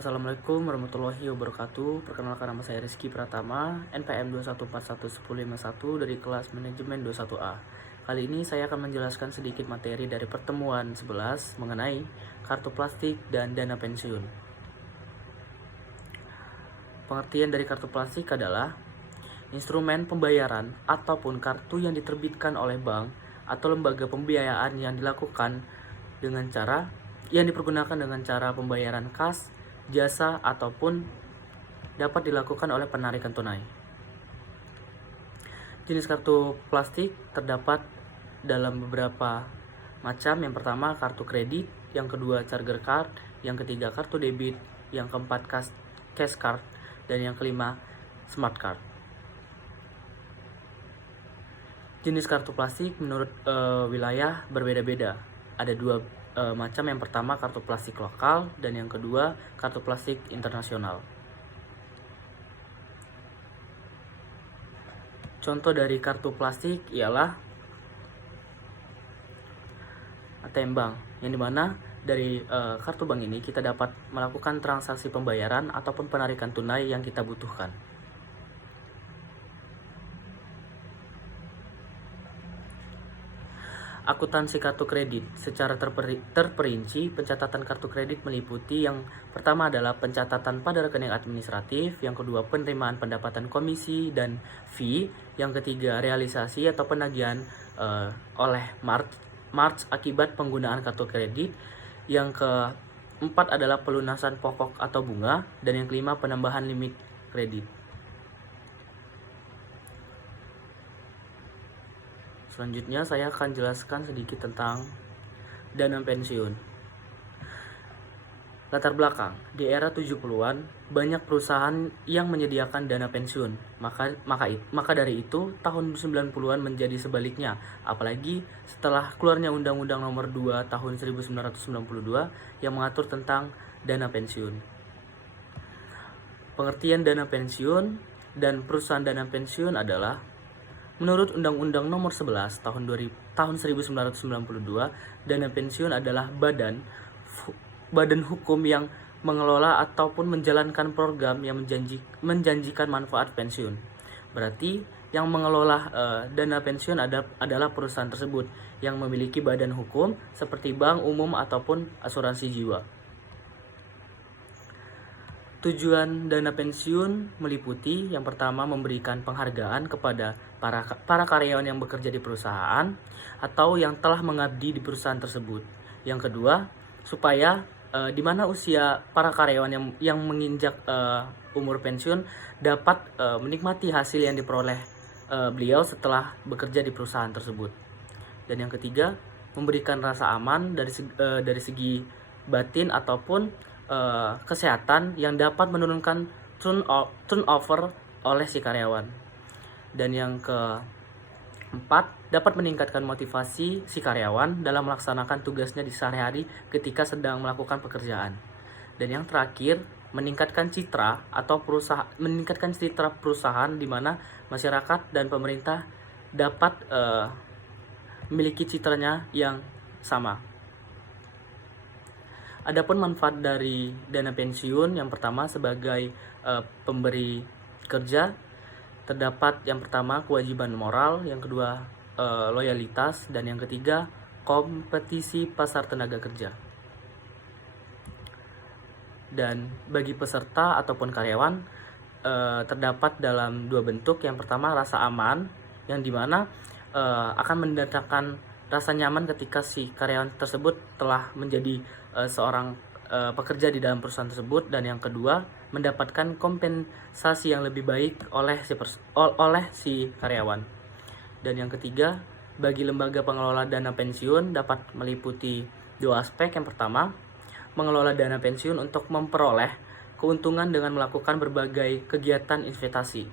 Assalamualaikum warahmatullahi wabarakatuh. Perkenalkan, nama saya Rizky Pratama, NPM 2141151 dari kelas manajemen 21A. Kali ini saya akan menjelaskan sedikit materi dari pertemuan 11 mengenai kartu plastik dan dana pensiun. Pengertian dari kartu plastik adalah instrumen pembayaran ataupun kartu yang diterbitkan oleh bank atau lembaga pembiayaan yang dipergunakan dengan cara pembayaran kas, jasa, ataupun dapat dilakukan oleh penarikan tunai. Jenis kartu plastik terdapat dalam beberapa macam. Yang pertama kartu kredit, yang kedua charger card, yang ketiga kartu debit, yang keempat cash card, dan yang kelima smart card. Jenis kartu plastik menurut wilayah berbeda-beda. Ada dua macam. Yang pertama kartu plastik lokal, dan yang kedua kartu plastik internasional. Contoh dari kartu plastik ialah ATM Bank, yang dimana dari kartu bank ini kita dapat melakukan transaksi pembayaran ataupun penarikan tunai yang kita butuhkan. Akuntansi kartu kredit. Secara terperinci, pencatatan kartu kredit meliputi yang pertama adalah pencatatan pada rekening administratif, yang kedua penerimaan pendapatan komisi dan fee, yang ketiga realisasi atau penagihan oleh March akibat penggunaan kartu kredit, yang keempat adalah pelunasan pokok atau bunga, dan yang kelima penambahan limit kredit. Selanjutnya saya akan jelaskan sedikit tentang dana pensiun. Latar belakang, di era 70-an banyak perusahaan yang menyediakan dana pensiun. Maka dari itu tahun 90-an menjadi sebaliknya, apalagi setelah keluarnya Undang-Undang Nomor 2 Tahun 1992 yang mengatur tentang dana pensiun. Pengertian dana pensiun dan perusahaan dana pensiun adalah: menurut Undang-Undang Nomor 11 Tahun 1992, dana pensiun adalah badan hukum yang mengelola ataupun menjalankan program yang menjanjikan manfaat pensiun. Berarti yang mengelola dana pensiun adalah perusahaan tersebut yang memiliki badan hukum seperti bank umum ataupun asuransi jiwa. Tujuan dana pensiun meliputi yang pertama memberikan penghargaan kepada para karyawan yang bekerja di perusahaan atau yang telah mengabdi di perusahaan tersebut. Yang kedua, supaya di mana usia para karyawan yang menginjak umur pensiun dapat menikmati hasil yang diperoleh beliau setelah bekerja di perusahaan tersebut. Dan yang ketiga, memberikan rasa aman dari segi batin ataupun kesehatan yang dapat menurunkan turnover oleh si karyawan. Dan yang keempat, dapat meningkatkan motivasi si karyawan dalam melaksanakan tugasnya di sehari-hari ketika sedang melakukan pekerjaan. Dan yang terakhir, meningkatkan citra perusahaan di mana masyarakat dan pemerintah dapat memiliki citranya yang sama. Adapun manfaat dari dana pensiun, yang pertama sebagai pemberi kerja, terdapat yang pertama kewajiban moral, yang kedua loyalitas, dan yang ketiga kompetisi pasar tenaga kerja. Dan bagi peserta ataupun karyawan terdapat dalam dua bentuk. Yang pertama rasa aman, yang dimana akan mendatangkan rasa nyaman ketika si karyawan tersebut telah menjadi seorang pekerja di dalam perusahaan tersebut. Dan yang kedua, mendapatkan kompensasi yang lebih baik oleh si karyawan. Dan yang ketiga, bagi lembaga pengelola dana pensiun dapat meliputi dua aspek. Yang pertama, mengelola dana pensiun untuk memperoleh keuntungan dengan melakukan berbagai kegiatan investasi.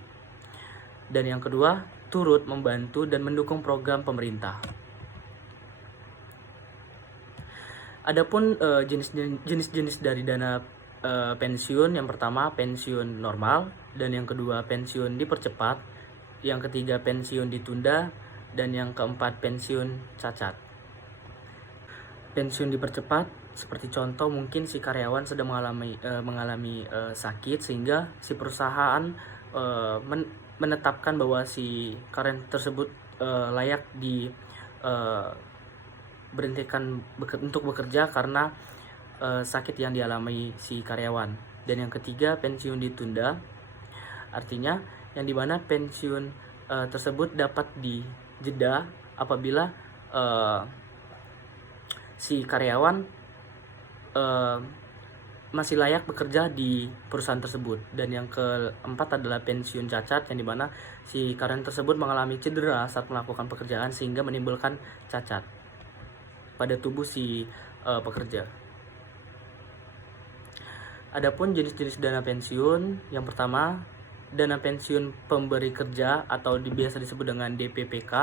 Dan yang kedua, turut membantu dan mendukung program pemerintah. Adapun jenis-jenis dari dana pensiun, yang pertama pensiun normal, dan yang kedua pensiun dipercepat, yang ketiga pensiun ditunda, dan yang keempat pensiun cacat. Pensiun dipercepat Seperti contoh, mungkin si karyawan sedang mengalami sakit, sehingga si perusahaan menetapkan bahwa si karyawan tersebut layak berhentikan untuk bekerja karena sakit yang dialami si karyawan. Dan yang ketiga, pensiun ditunda, artinya yang dimana pensiun tersebut dapat dijeda apabila si karyawan masih layak bekerja di perusahaan tersebut. Dan yang keempat adalah pensiun cacat, yang dimana si karyawan tersebut mengalami cedera saat melakukan pekerjaan sehingga menimbulkan cacat pada tubuh si pekerja. Adapun jenis-jenis dana pensiun, yang pertama, dana pensiun pemberi kerja atau biasa disebut dengan DPPK,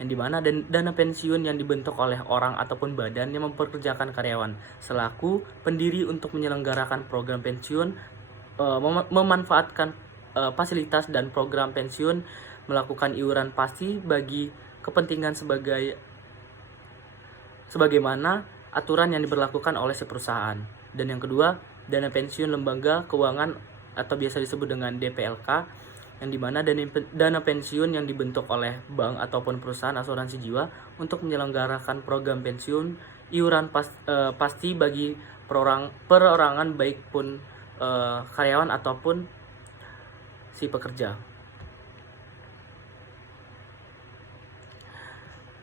yang dimana dana pensiun yang dibentuk oleh orang ataupun badan yang memperkerjakan karyawan selaku pendiri untuk menyelenggarakan program pensiun, memanfaatkan fasilitas dan program pensiun, melakukan iuran pasti bagi kepentingan sebagaimana aturan yang diberlakukan oleh si perusahaan. Dan yang kedua, dana pensiun lembaga keuangan atau biasa disebut dengan DPLK, yang dimana dana pensiun yang dibentuk oleh bank ataupun perusahaan asuransi jiwa untuk menyelenggarakan program pensiun iuran pasti bagi perorangan baik pun karyawan ataupun si pekerja.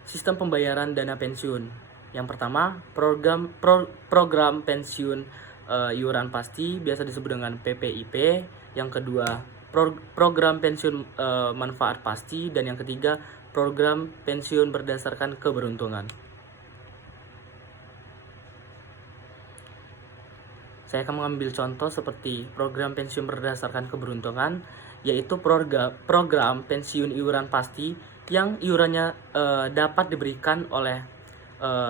Sistem pembayaran dana pensiun. Yang pertama, program pensiun iuran pasti biasa disebut dengan PPIP. Yang kedua, program pensiun manfaat pasti. Dan yang ketiga, program pensiun berdasarkan keberuntungan. Saya akan mengambil contoh seperti program pensiun berdasarkan keberuntungan, yaitu program pensiun iuran pasti yang iurannya dapat diberikan oleh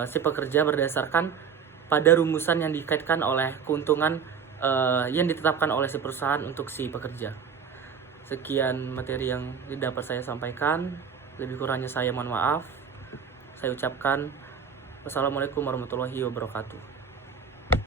si pekerja berdasarkan pada rumusan yang dikaitkan oleh keuntungan yang ditetapkan oleh si perusahaan untuk si pekerja. Sekian materi yang dapat saya sampaikan. Lebih kurangnya saya mohon maaf. Saya ucapkan wassalamualaikum warahmatullahi wabarakatuh.